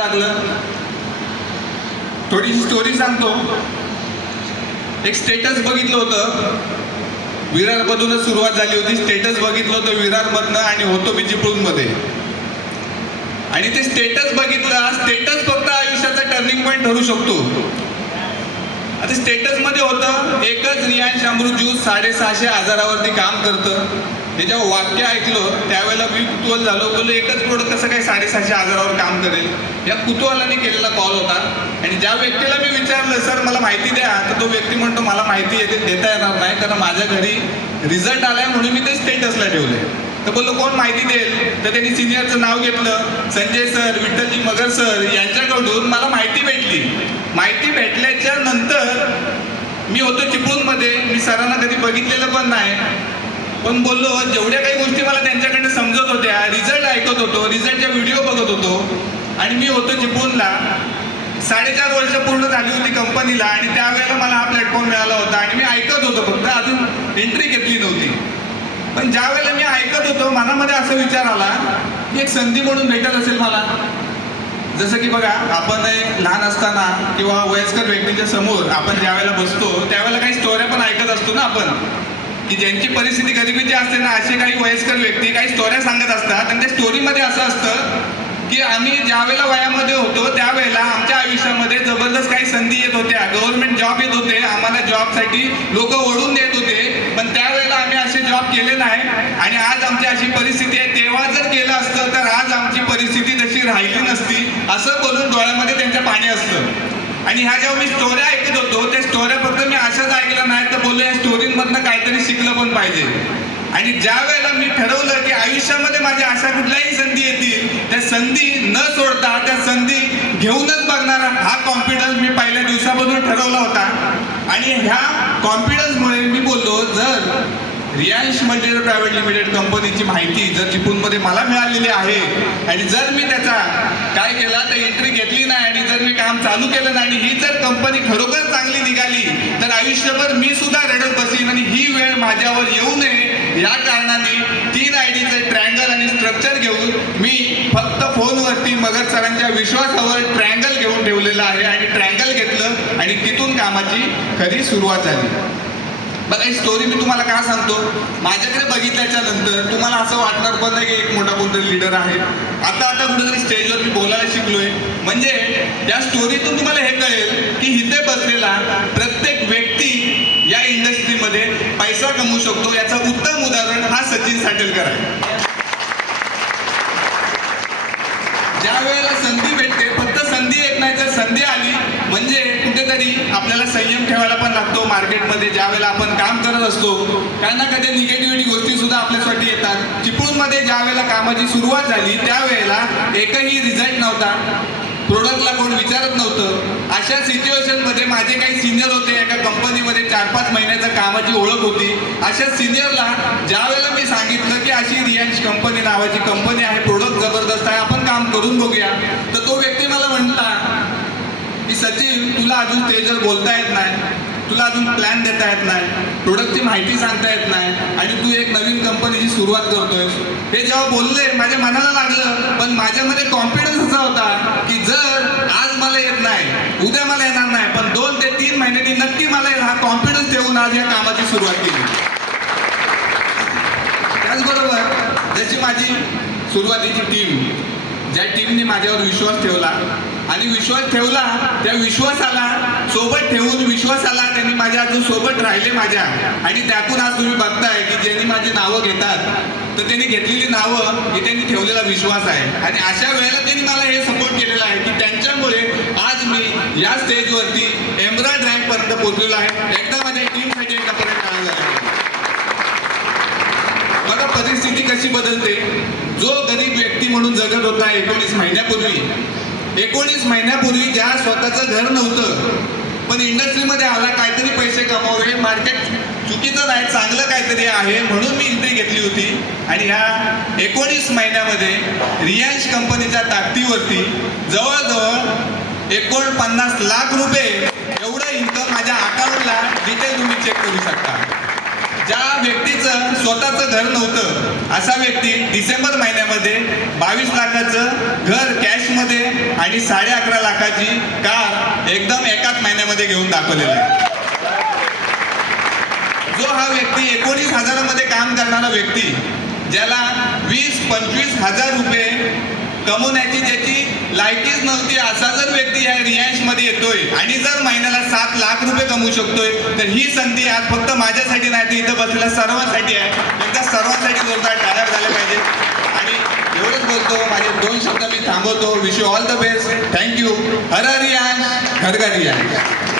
टाकलं. थोडीशी स्टोरी सांगतो. एक स्टेटस बघितलं होतं, विरारमधूनच सुरुवात झाली होती. स्टेटस बघितलं होतं विरारमधनं आणि होतो मी चिपळूणमध्ये. आणि ते स्टेटस बघितलं, स्टेटस फक्त आयुष्याचा टर्निंग पॉईंट ठरू शकतो. आता स्टेटसमध्ये होतं, एकच रियांश अमृत ज्यूस 650,000वरती काम करतं. हे जेव्हा वाक्य ऐकलं त्यावेळेला मी कुतूहल झालो. बोललो एकच प्रोडक्ट कसं काय 650,000वर काम करेल. या कुतूहलाने केलेला कॉल होता. आणि ज्या व्यक्तीला मी विचारलं सर मला माहिती द्या, तर तो व्यक्ती म्हणतो मला माहिती देता येणार नाही, कारण माझ्या घरी रिझल्ट आलाय म्हणून मी ते स्टेटसला ठेवले. तर बोललो कोण माहिती देईल. तर त्यांनी सिनियरचं नाव घेतलं, संजय सर, विठ्ठलजी मगर सर यांच्याकडून मला माहिती भेटली. माहिती भेटल्याच्या नंतर मी होतो चिपळूणमध्ये. मी सरांना कधी बघितलेलं पण नाही, पण बोललो जेवढ्या काही गोष्टी मला त्यांच्याकडनं समजत होत्या, रिझल्ट ऐकत होतो, रिझल्टच्या व्हिडिओ बघत होतो. आणि मी होतो चिपळूणला. 4.5 वर्ष पूर्ण झाली होती कंपनीला आणि त्यावेळेला मला हा प्लॅटफॉर्म मिळाला होता. आणि मी ऐकत होतो, फक्त अजून एंट्री घेतली नव्हती. पण ज्या वेळेला मी ऐकत होतो मनामध्ये असा विचार आला की एक संधी म्हणून भेटत असेल मला. जसं की बघा, आपण लहान असताना किंवा वयस्कर व्यक्तींच्या समोर आपण ज्या वेळेला बसतो त्यावेळेला काही स्टोऱ्या पण ऐकत असतो ना आपण, की ज्यांची परिस्थिती गरिबीची असते ना, असे काही वयस्कर व्यक्ती काही स्टोऱ्या सांगत असतात. आणि त्या स्टोरीमध्ये असं असतं की आम्ही ज्या वेळेला वयामध्ये होतो त्यावेळेला आमच्या आयुष्यामध्ये जबरदस्त काही संधी येत होत्या, गव्हर्नमेंट जॉब येत होते, आम्हाला जॉबसाठी लोक ओढून देत होते, पण त्यावेळेला आम्ही असे जॉब केले नाही. आणि आज आमची अशी परिस्थिती आहे, तेव्हा जर केलं असतं तर आज आमची परिस्थिती तशी राहिली नसती, असं बोलून डोळ्यामध्ये त्यांच्या पाणी असतं. आणि ह्या जेव्हा मी स्टोऱ्या ऐकत होतो त्या स्टोऱ्या फक्त मी अशाच ऐकल्या नाही, तर बोललो या स्टोरीमधनं काहीतरी शिकलं पण पाहिजे. आणि ज्या वेळेला मी ठरवलं की आयुष्यामध्ये माझ्या अशा कुठल्याही संधी येतील, त्या संधी न सोडता त्या संधी घेऊनच बघणार, हा कॉन्फिडन्स मी पहिल्या दिवसापासून ठरवला होता. आणि ह्या कॉन्फिडन्समुळे मी बोललो जर रियांश मटेरियल प्रायव्हेट लिमिटेड कंपनीची माहिती जर चिपळूणमध्ये मला मिळालेली आहे आणि जर मी त्याचा काय केला तर एंट्री घेतली नाही आणि जर मी काम चालू केलं नाही आणि ही जर कंपनी खरोखर चांगली निघाली तर आयुष्यभर मी सुद्धा रडत बसीन. आणि ही वेळ माझ्यावर येऊ नये या कारणाने 3 आयडीचे ट्रायंगल आणि स्ट्रक्चर घेऊन मी फक्त फोनवरती मगर सरांच्या विश्वासावर ट्रायंगल घेऊन ठेवलेलं आहे. आणि ट्रायंगल घेतलं आणि तिथून कामाची खरी सुरुवात झाली. बघा ही स्टोरी मी तुम्हाला का सांगतो, माझ्याकडे बघितल्याच्या नंतर तुम्हाला असं वाटणार पण नाही की एक मोठा कोणतरी लीडर आहे. आता कुठेतरी स्टेजवर मी बोलायला शिकलोय. म्हणजे या स्टोरीतून तुम्हाला हे कळेल की इथे बसलेला प्रत्येक व्यक्ती या इंडस्ट्रीमध्ये पैसा कमवू शकतो. याचं उत्तम उदाहरण हा सचिन साटेलकर आहे. ज्या वेळेला संधी भेटते, फक्त संधी येत नाही तर संधी आली म्हणजे कुठेतरी आपल्याला संयम ठेवायला पण लागतो. मार्केटमध्ये ज्या वेळेला आपण काम करत असतो काही ना कधी निगेटिव्हिटी गोष्टी सुद्धा आपल्यासाठी येतात. चिपळूणमध्ये ज्या वेळेला कामाची सुरुवात झाली त्यावेळेला एकही रिझल्ट नव्हता, प्रोडक्टला कोण विचारत नव्हतं. अशा सिच्युएशनमध्ये माझे काही सिनियर होते, एका कंपनीमध्ये 4-5 महिन्याच्या कामाची ओळख होती. अशा सिनियरला ज्या वेळेला मी सांगितलं की अशी रियांश कंपनी नावाची कंपनी आहे, प्रोडक्ट जबरदस्त आहे, आपण काम करून बघूया, तर तो व्यक्ती मला म्हटला की सचिन तुला अजून स्टेजवर बोलता येत नाही, तुला अजून प्लॅन देता येत नाही, प्रोडक्टची माहिती सांगता येत नाही आणि तू एक नवीन कंपनीची सुरुवात करतोय. हे जेव्हा बोलले माझ्या मनाला लागलं, पण माझ्यामध्ये कॉन्फिडन्स असा होता की जर आज मला येत नाही, उद्या मला येणार नाही, पण 2 ते 3 महिन्यांनी नक्की मला येईल, हा कॉन्फिडन्स ठेवून आज या कामाची सुरुवात केली. त्याचबरोबर जशी माझी सुरुवातीची टीम, ज्या टीमने माझ्यावर विश्वास ठेवला आणि विश्वास ठेवला त्या विश्वासाला सोबत ठेवून विश्वासाला त्यांनी माझ्या अजून सोबत राहिले माझ्या. आणि त्यातून आज तुम्ही बघताय की ज्यांनी माझी नावं घेतात तर त्यांनी घेतलेली नावं ही त्यांनी ठेवलेला विश्वास आहे. आणि अशा वेळेला त्यांनी मला हे सपोर्ट केलेला आहे की त्यांच्यामुळे आज मी या स्टेजवरती एमराल्ड रँक पर्यंत पोहोचलेलो आहे. एकदा माझ्या टीमसाठी एकदा पर्यंत आला आहे. बघा परिस्थिती कशी बदलते. जो गरीब व्यक्ती म्हणून जगत होता 19 महिन्यापूर्वी ज्या स्वतःचं घर नव्हतं पण इंडस्ट्रीमध्ये आला, काहीतरी पैसे कमावे, मार्केट चुकीचं नाही चांगलं काहीतरी आहे म्हणून मी एंट्री घेतली होती. आणि ह्या 19 महिन्यामध्ये रियांश कंपनीच्या ताकदीवरती जवळजवळ 49 लाख रुपये एवढं इन्कम माझ्या अकाउंटला डिटेल तुम्ही चेक करू शकता. ज्या व्यक्तीचं स्वतःचं घर नव्हतं असा व्यक्ती डिसेंबर महिन्यामध्ये 22 लाखाचं घर कॅशमध्ये आणि 11.5 लाखाची कार एकदम एकाच महिन्यामध्ये घेऊन दाखवलेला आहे. जो हा व्यक्ती 19,000 मध्ये काम करणारा व्यक्ती, ज्याला 20-25 हजार रुपये कमवण्याची ज्याची लायकीच नव्हती, असा जर व्यक्ती या रियांश मध्ये येतोय आणि जर महिन्याला 7 लाख रुपये कमवू शकतोय, तर ही संधी आज फक्त माझ्यासाठी नाही तर इथं बसलेल्या सर्वांसाठी आहे. एकदा सर्वांसाठी जोरदार टाळ्या झाल्या पाहिजे. आणि एवढंच बोलतो, माझे 2 शब्द मी थांबवतो. Wish you all the best. Thank you. हर रियांश, घर घर रियांश.